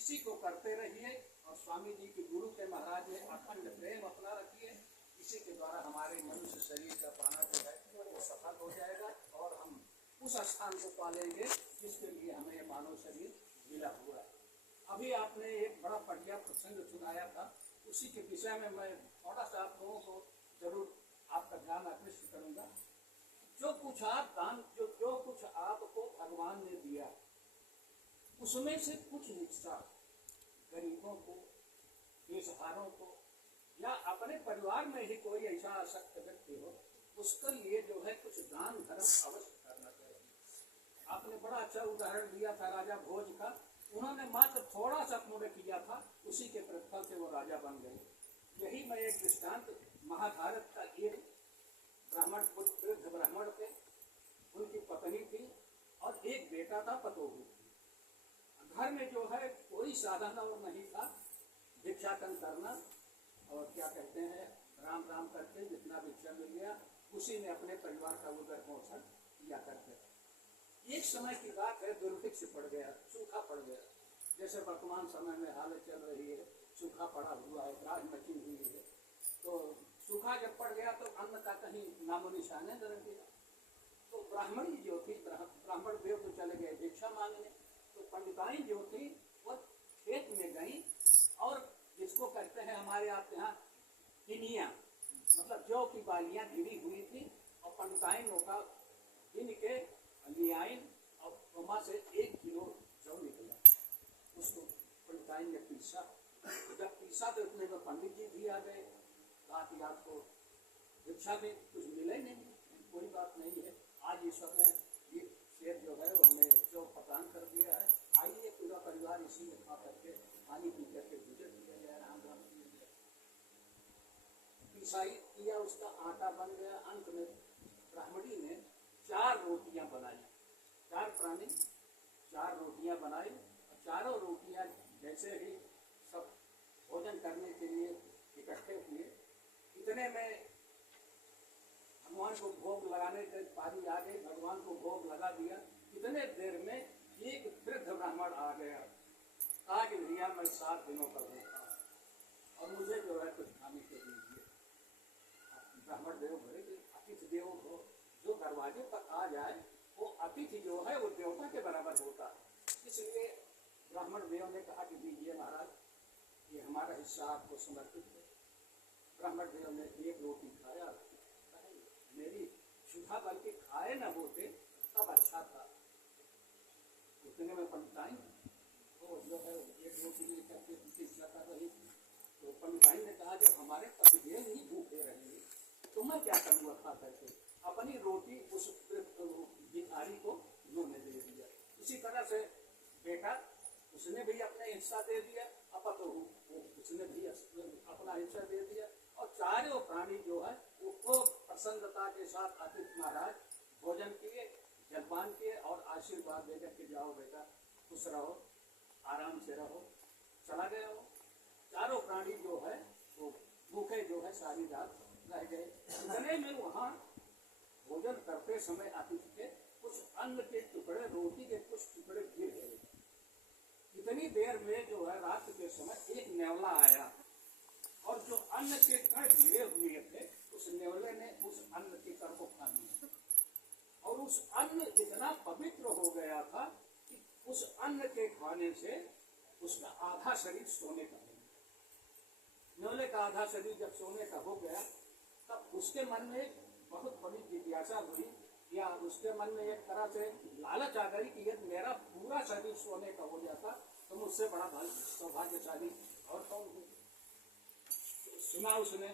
इसी को करते रहिए और स्वामी जी के गुरु के महाराज ने अखंड प्रेम अपना रखिए। इसी के द्वारा हमारे मनुष्य शरीर का पाना जो है वो सफल हो जाएगा और हम उस स्थान को पालेंगे जिसके लिए हमें ये मानव शरीर मिला हुआ है। अभी आपने एक बड़ा बढ़िया प्रसंग सुनाया था, उसी के विषय में मैं थोड़ा सा आप लोगों को जरूर आपका ध्यान आकृष्ट करूंगा। जो कुछ आप दान जो कुछ आपको भगवान ने दिया उसमें से कुछ हिस्सा गरीबों को, बेसहारों को या अपने परिवार में ही कोई ऐसा आसक्त व्यक्ति हो उसके लिए जो है कुछ दान धर्म अवश्य करना चाहिए। आपने बड़ा अच्छा उदाहरण दिया था राजा भोज का। उन्होंने मात्र थोड़ा सा पुण्य किया था, उसी के प्रतिफल से वो राजा बन गए। यही मैं एक दृष्टांत महाभारत का एक ब्राह्मण वृद्ध ब्राह्मण थे, उनकी पत्नी थी और एक बेटा था पतोहू। घर में जो है कोई साधन और नहीं था, भिक्षाटन करना और क्या कहते हैं राम राम करके जितना भिक्षा मिल गया उसी में अपने परिवार का उदर पोषण किया करते थे। एक समय की बात है, दुर्भिक्ष पड़ गया, सूखा पड़ गया। जैसे वर्तमान समय में हालत चल रही है, सूखा पड़ा हुआ है, राज मची हुई है। तो सूखा जब पड़ गया तो अन्न का कहीं नामो निशान न रह गया। तो ब्राह्मणी जो थी, ब्राह्मण देव तो चले गए भिक्षा मांगने। तो पंडिताई जो थी वो खेत में गई और जिसको कहते हैं हमारे यहाँ पिनिया, मतलब जौ की बालियां गिरी हुई थी और पंडिताइन का गिन के ले आई और वहां से 1 किलो जौ निकला। उसको पंडिताइन ने पीसा। जब पीसा तो इतने में पंडित जी भी आ गए। कहा कि आपको भिक्षा में कुछ मिले नहीं, कोई बात नहीं है, आज ईश्वर ने ये शेर जो है वो हमें जो प्रदान कर दिया है, आइए पूरा परिवार इसी में खा करके पानी पी करके गुजर किया जाए, राम राम किया जाए। पिसाई किया, उसका आटा बन गया। अंत में ब्राह्मणी ने 4 रोटियां बनाई, 4 प्राणी 4 रोटियां बनाई और चारों रोटियां जैसे ही सब भोजन करने के लिए इकट्ठे हुए, इतने में भगवान को भोग लगाने की पारी आ गई। भगवान को भोग लगा दिया। इतने देर में एक वृद्ध ब्राह्मण आ गया। कहा कि भैया मैं 7 दिनों का भूखा और मुझे जो है कुछ खाने के दीजिए। ब्राह्मण देव बोले कि अतिथि देव हो, जो दरवाजे पर आ जाए वो अतिथि जो है वो देवता के बराबर होता है। इसलिए ब्राह्मण देव ने कहा कि दीजिए महाराज, ये हमारा हिस्सा आपको समर्पित है। ब्राह्मण देव ने 1 रोटी खाया। मेरी सुधा बल्कि खाए न होते तब अच्छा था। उतने में पंडिताइन तो जो है 1 रोटी लेकर के भिक्षा कर रही थी। तो पंडिताइन ने कहा जब हमारे पतिदेव ही भूखे रहेंगे तो मैं क्या करूँगा खा करके। अपनी रोटी उस भिखारी को उन्होंने दे दिया। इसी तरह से बेटा उसने भी अपने हिस्सा दे दिया, अपतोहू उसने भी अपना हिस्सा दे दिया और चारों प्राणी जो है वो खूब प्रसन्नता के साथ अतिथि महाराज भोजन किए, जलपान किए और आशीर्वाद देकर के जाओ बेटा, खुश रहो, आराम से रहो, चला गया। वो चारों प्राणी जो है वो भूखे जो है सारी रात रह गए। इतने में वहाँ भोजन करते समय अतिथि के कुछ अन्न के टुकड़े, रोटी के कुछ टुकड़े गिर गए। इतनी देर में जो है रात के समय एक नेवला आया और जो अन्न के कण गिरे हुए थे उस नेवले ने उस अन्न के कण को खा लिया और उस अन्न इतना पवित्र हो गया था कि उस अन्न के खाने से उसका आधा शरीर सोने का हो गया। नेवले का आधा शरीर जब सोने का हो गया तब उसके मन में बहुत बड़ी जिज्ञासा हुई, या उसके मन में एक तरह से लालच आ गई कि यदि मेरा पूरा शरीर सोने का हो जाता तो मुझसे बड़ा सौभाग्यशाली और कौन हो। सुना उसने